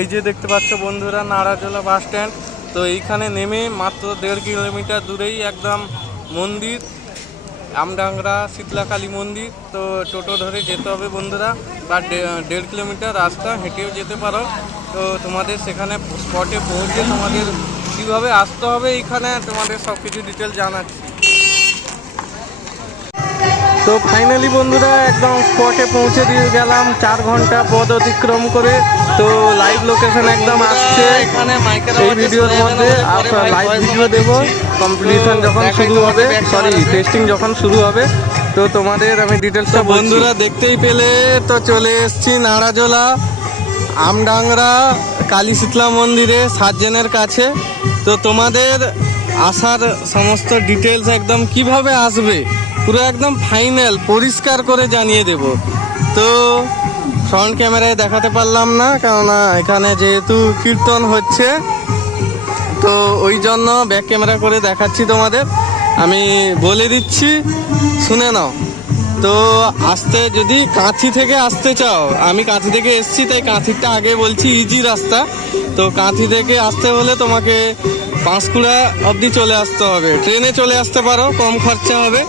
এই যে দেখতে পাচ্ছ বন্ধুরা নাড়াজোলা বাস স্ট্যান্ড। তো এইখানে নেমে মাত্র দেড় কিলোমিটার দূরেই একদম মন্দির আমডাংরা শীতলা কালী মন্দির। তো টোটো ধরে যেতে হবে বন্ধুরা, বা দেড় কিলোমিটার রাস্তা, হেঁটেও যেতে পারো। তো তোমাদের সেখানে স্পটে পৌঁছে তোমাদের কীভাবে আসতে হবে এইখানে তোমাদের সব কিছু ডিটেল জানাচ্ছি। তো ফাইনালি বন্ধুরা একদম স্পটে পৌঁছে দিয়ে গেলাম চার ঘণ্টা পথ অতিক্রম করে। তো লাইভ লোকেশন একদম আসছে। এই ভিডিওর মধ্যে লাইভ ভিডিও দেব। কম্পিটিশন যখন শুরু হবে সরি টেস্টিং যখন শুরু হবে তো তোমাদের আমি ডিটেলসটা বন্ধুরা দেখতেই পেলে তো চলে এসছি নাড়াজোলা আমডাংরা কালী শীতলা মন্দিরে সাতজনের কাছে। তো তোমাদের আসার সমস্ত ডিটেলস একদম কীভাবে আসবে? পুরো একদম ফাইনাল, পরিষ্কার করে জানিয়ে দেব। তো ফ্রন্ট ক্যামেরায় দেখাতে পারলাম না, কেননা এখানে যেহেতু কীর্তন হচ্ছে, তো ওই জন্য ব্যাক ক্যামেরা করে দেখাচ্ছি তোমাদের। আমি বলে দিচ্ছি, শুনে নাও। তো আসতে যদি কাঁথি থেকে আসতে চাও, আমি কাঁথি থেকে এসছি, তাই কাঁথিরটা আগে বলছি ইজি রাস্তা। তো কাঁথি থেকে আসতে হলে তোমাকে পাঁশকুড়া অবধি চলে আসতে হবে। ট্রেনে চলে আসতে পারো, কম খরচা হবে।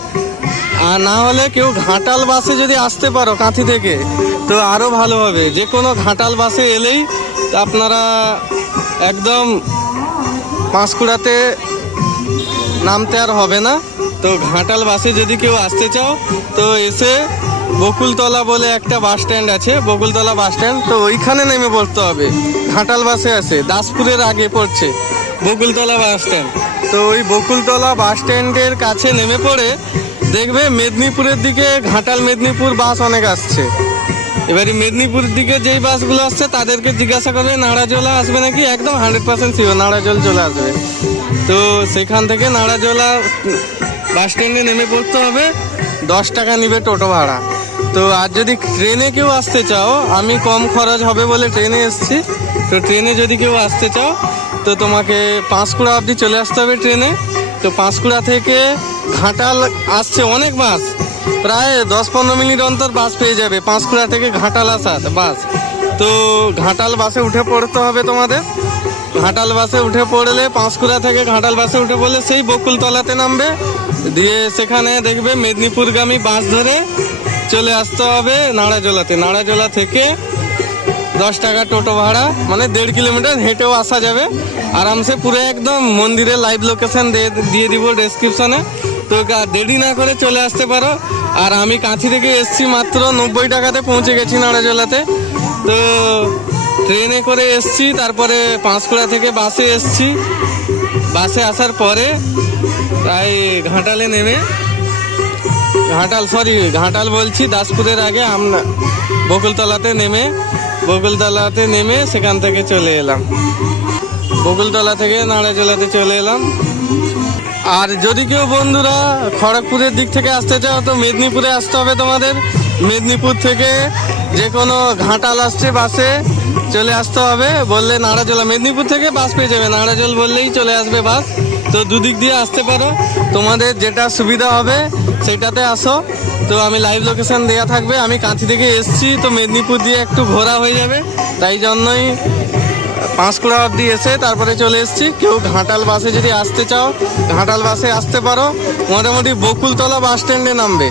আর না হলে কেউ ঘাটাল বাসে যদি আসতে পারো কাঁথি থেকে, তো আরও ভালো হবে। যে কোনো ঘাটাল বাসে এলেই আপনারা একদম পাঁশকুড়াতে নামতে আর হবে না। তো ঘাটাল বাসে যদি কেউ আসতে চাও, তো এসে বকুলতলা বলে একটা বাস স্ট্যান্ড আছে, বকুলতলা বাস স্ট্যান্ড, তো ওইখানে নেমে পড়তে হবে। ঘাটাল বাসে আছে, দাসপুরের আগে পড়ছে বকুলতলা বাস স্ট্যান্ড। তো ওই বকুলতলা বাস স্ট্যান্ডের কাছে নেমে পড়ে দেখবে মেদিনীপুরের দিকে ঘাটাল মেদিনীপুর বাস অনেক আসছে। এবারে মেদিনীপুর দিকে যেই বাসগুলো আসছে, তাদেরকে জিজ্ঞাসা করবে নাড়াজোলা আসবে নাকি? একদম হান্ড্রেড পার্সেন্ট শিওর নাড়াজোল চলে আসবে। তো সেখান থেকে নাড়াজোলা বাস স্ট্যান্ডে নেমে পড়তে হবে। দশ টাকা নিবে টোটো ভাড়া। তো আর যদি ট্রেনে কেউ আসতে চাও, আমি কম খরচ হবে বলে ট্রেনে এসেছি। তো ট্রেনে যদি কেউ আসতে চাও, তো তোমাকে পাঁশকুড়া অবধি চলে আসতে হবে ট্রেনে। তো পাঁশকুড়া থেকে ঘাটাল আসছে অনেক বাস। প্রায় দশ পনেরো মিনিট অন্তর বাস পেয়ে যাবে। পাঁশকুড়া থেকে ঘাটাল আসার বাস। তো ঘাটাল বাসে উঠে পড়তে হবে তোমাদের। ঘাটাল বাসে উঠে পড়লে পাঁশকুড়া থেকে ঘাটাল বাসে উঠে পড়লে সেই বকুলতলাতে নামবে। দিয়ে সেখানে দেখবে মেদিনীপুরগামী বাস ধরে চলে আসতে হবে নাড়াজোলাতে। নাড়াজোলা থেকে দশ টাকা টোটো ভাড়া মানে দেড় কিলোমিটার হেঁটেও আসা যাবে। আরামসে পুরো একদম মন্দিরের লাইভ লোকেশন দিয়ে দিব ডেসক্রিপশনে তো দেরি না করে চলে আসতে পারো। আর আমি কাঁথি থেকে এসছি মাত্র নব্বই টাকাতে, পৌঁছে গেছি নাড়াজোলাতে তো ট্রেনে করে এসছি, তারপরে পাঁশকুড়া থেকে বাসে এসছি। বাসে আসার পরে প্রায় ঘাটালে নেমে, ঘাটাল সরি ঘাটাল বলছি, দাসপুরের আগে আমরা বকুলতলাতে নেমে বকুলতলাতে নেমে সেখান থেকে চলে এলাম। বকুলতলা থেকে নাড়াজোলাতে চলে এলাম। আর যদি কেউ বন্ধুরা খড়গপুরের দিক থেকে আসতে চাও, তো মেদিনীপুরে আসতে হবে তোমাদের। মেদিনীপুর থেকে যে কোনো ঘাটাল আসছে, বাসে চলে আসতে হবে। বললে নাড়াজোলা। মেদিনীপুর থেকে বাস পেয়ে যাবে। নাড়াজোল বললেই চলে আসবে বাস। তো দুদিক দিয়ে আসতে পারো। তোমাদের যেটা সুবিধা হবে, সেটাতে আসো। তো আমি লাইভ লোকেশন দেওয়া থাকবে। আমি কাঁথি থেকে এসছি, তো মেদিনীপুর দিয়ে একটু ঘোরা হয়ে যাবে। তাই জন্যই পাঁশকুড়া অবধি এসে তারপরে চলে এসেছি। কেউ ঘাটাল বাসে যদি আসতে চাও, ঘাটাল বাসে আসতে পারো। মোটামুটি বকুলতলা বাস স্ট্যান্ডে নামবে।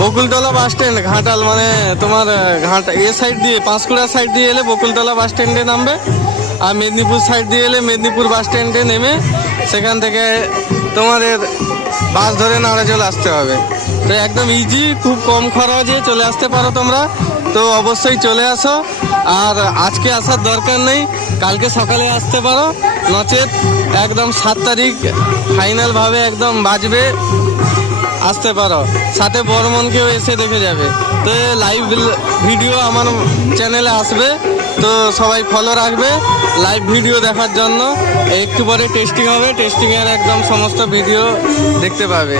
বকুলতলা বাস স্ট্যান্ড, ঘাটাল মানে তোমার ঘাটা, এ সাইড দিয়ে পাঁশকুড়া সাইড দিয়ে এলে বকুলতলা বাস স্ট্যান্ডে নামবে। আর মেদিনীপুর সাইড দিয়ে এলে মেদিনীপুর বাস স্ট্যান্ডে নেমে সেখান থেকে তোমাদের বাস ধরে নাড়াজল আসতে হবে। তো একদম ইজি খুব কম খরচে চলে আসতে পারো তোমরা। তো অবশ্যই চলে আসো। আর আজকে আসার দরকার নেই। কালকে সকালে আসতে পারো। নচেত একদম সাত তারিখ ফাইনালভাবে একদম বাজবে। আসতে পারো। সাথে বর্মনকেও এসে দেখে যাবে। তো লাইভ ভিডিও আমার চ্যানেলে আসবে। তো সবাই ফলো রাখবে। লাইভ ভিডিও দেখার জন্য। একটু পরে টেস্টিং হবে। টেস্টিংয়ের একদম সমস্ত ভিডিও দেখতে পাবে।